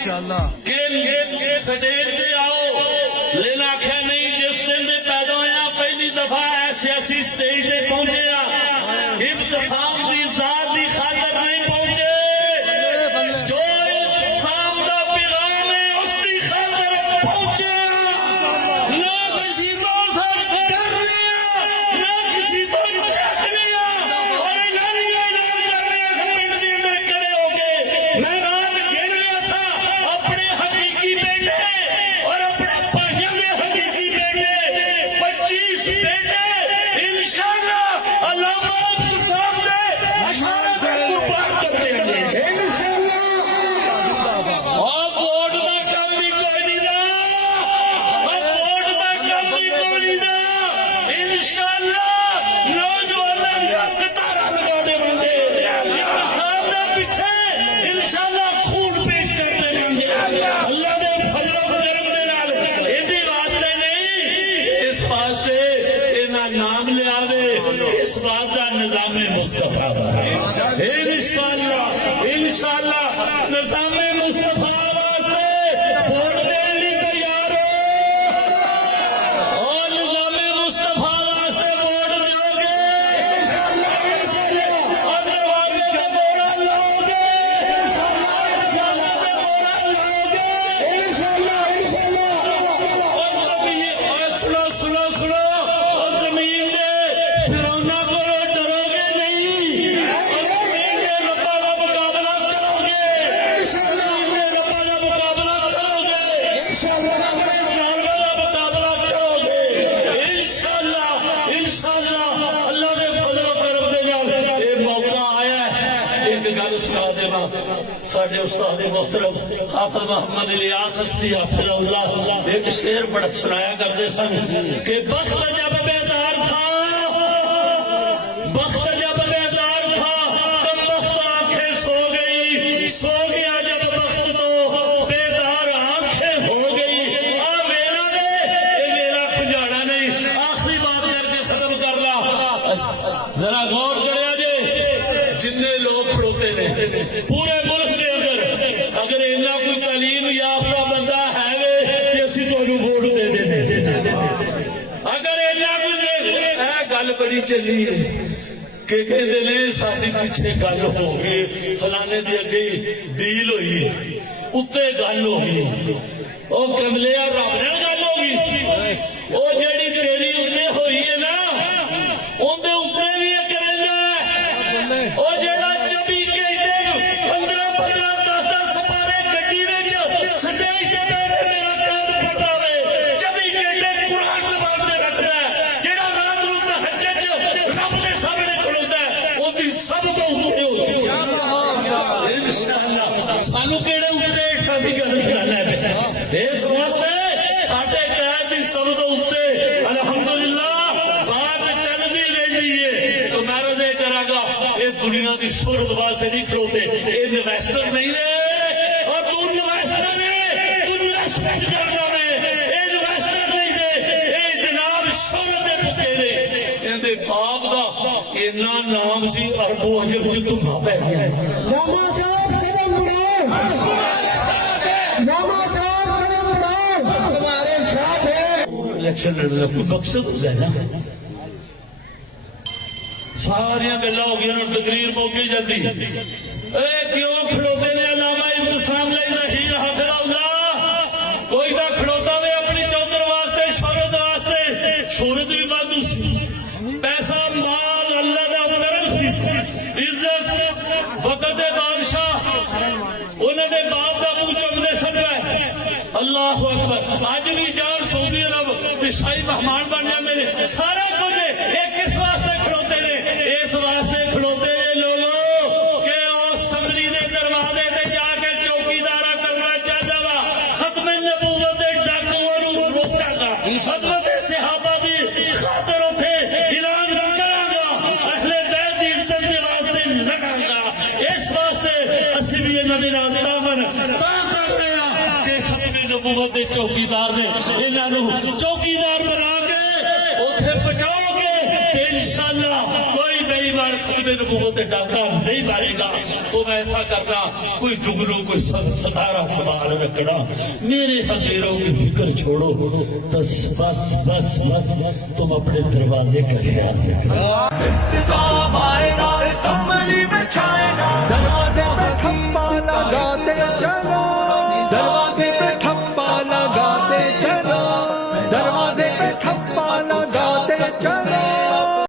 कि स्टेज पे आओ, लेकिन आख्या नहीं जिस दिन दे पैदा होया पहली दफा ऐसी स्टेज पे पहुंचे इब्तिसाम की जात की खातर नहीं पहुंचे, जो इब्तिसाम का पैगाम है उसकी खातर पहुंचे। ना किसी तो डर लिया, ना किसी तो चक लिया, और नालियां ऐलान कर लिया पिंड के अंदर खड़े होके। मैं रात गिन लिया सा अपने हकीकी बेटे और अपने भाइयों के हकीकी बेटे 25 बेटे इंशाअल्लाह अल्लामा इब्तिसाम दे इशारे पे कुर्बान कर देंगे इंशाअल्लाह। और वोट का कम भी कोई नहीं रहा, और वोट का कम भी कोई नहीं रहा इंशाअल्लाह। नौजवानों का कतारा लगाने बंदे इब्तिसाम दे पीछे इंशाअल्लाह खून पेश करते बंदे अल्लाह दे फजल और करम दे नाल। इहदे वास्ते नहीं, इस वास्ते इन्हां नाम लियावे, इस बात का निजामे मुस्तफा इंशाअल्लाह इंशाअल्लाह निजामे मुस्तफा वास्ते वोट देने लिए तैयार हो, और निजामे मुस्तफा वास्ते वोट दोगे और दरवाजे पे बोरा लाओगे, और जमीन और सुनो सुनो सुनो, और जमीन दे फिरौना को डरोगे नहीं, और जमीन दे रब्बा का मुकाबला करोगे, जमीन दे रब्बा का मुकाबला करोगे, सालबा का मुकाबला करोगे इंशाअल्लाह इंशाअल्लाह। अल्लाह दे फजल और करम दे नाल ये मौका आया है। एक गल सुना देना, साडे उस्ताद मोहतरम हाफिज मोहम्मद इलियास अस्सी हाफिज़हुल्लाह एक शेर बड़ा सुनाया करते सन कि बख्त जब बेदार था, बख्त जब बेदार था तब बख्त आंखें सो गई, सो गया जब बख्त तो बेदार आंखें हो गई। आ मेरा ने मेरा खुजाना नहीं, आखिरी बात करके खत्म कर ला। जरा गौर करिया जे जिन्ने लोग खड़ोते ने पूरे मुल्क के अंदर, अगर इन्ना कोई तालीम याफ्ता बंदा है वे कि असीं तुहानूं वोट दे देने, अगर इन्ना कोई गल बड़ी चली है कि कहते ने साडी पिछे गल हो गई, फलाने दी अगे डील हुई, उत्ते गल हो गई, ओ कमले रब नाल गल हो गई, ओ जेड़ी तेरी उत्ते होई है ना उहदे उत्ते भी एक रहिंदा है, ओ जेड़ा 24 घंटे 15-15 10-10 सपारे गड्डी विच स्टेज ते बैठे मेरा कान पटावे 24 घंटे कुरान ज़बान ते रखदा है, जेड़ा रात नूं तहज्जुद च रब दे सामने खड़ोंदा है ओदी सब तो उत्ते हो चुका इंशाअल्लाह। सानू केड़े उत्ते हेठां दी गल सुनाना है, इस वास्ते साडे कैद दी सब तो उत्ते अल्हम्दुलिल्लाह बात चलदी रहिंदी है। तो मैं रज़े करांगा ये दुनिया की शोहरत वास्ते नहीं खड़ोते, ये इन्वेस्टर नहीं रहे, और तू इन्वेस्टर है, तू इन्वेस्टमेंट करना है, ये इन्वेस्टर नहीं दे, ये जनाब शोहरत दे भुखे ने। इहदे बाप दा इन्ना नाम सी अरबों अजब च धुम्मा पै गया। लामा साहब कदम बढ़ाओ, लामा साहब कदम बढ़ाओ, हमारे साथ है। इलेक्शन लड़ने का कोई मकसद होता है ना, सारिया गल्लां हो गई, तकरीर मौके जाती क्यों खड़ोते ने अल्लामा इब्तिसाम ज़हीर हाफिज़हुल्लाह। कोई तो खड़ोता वे अपनी चौधर वास्ते शोहरत वास्ते, शोहरत भी वाधू सी, पैसा माल अल्लाह दा करम सी, इज्जत वक़्त दे बादशाह उन्होंने बाप का मुंह चुमदे समझा अल्लाह अकबर। अज भी जान सऊदी अरब ते शाही मेहमान बन जाते हैं, सारा कुछ ये किस वास्ते खड़ोते ने, इस वास्ते खड़ोते ने लोगों के असम्बली के दरवाजे से जाके चौकीदारा करना चाहता वा, खत्मे नबूवत दे डाकुआं नूं रोकांगा, हज़रत सहाबा दी खातिर उथे ऐलान करांगा, अहले बैत दी इज्जत दे वास्ते लड़ांगा। इस वास्ते असीं भी इन्हां दे नाल तावन तां कर रहे हां कि खत्मे नबूवत दे चौकीदार ने इन्हां नूं चौकीदार बना के उथे पहुंचाओगे इंशाअल्लाह कोई बेईमान खत्मे नबूवत डाका नहीं मारेगा तो मैं ऐसा करना, कोई जुगनू कोई सतारा संभाल रखना, मेरे हथेरों की फिक्र छोड़ो, बस बस बस बस तुम अपने दरवाजे का ख्याल रखना।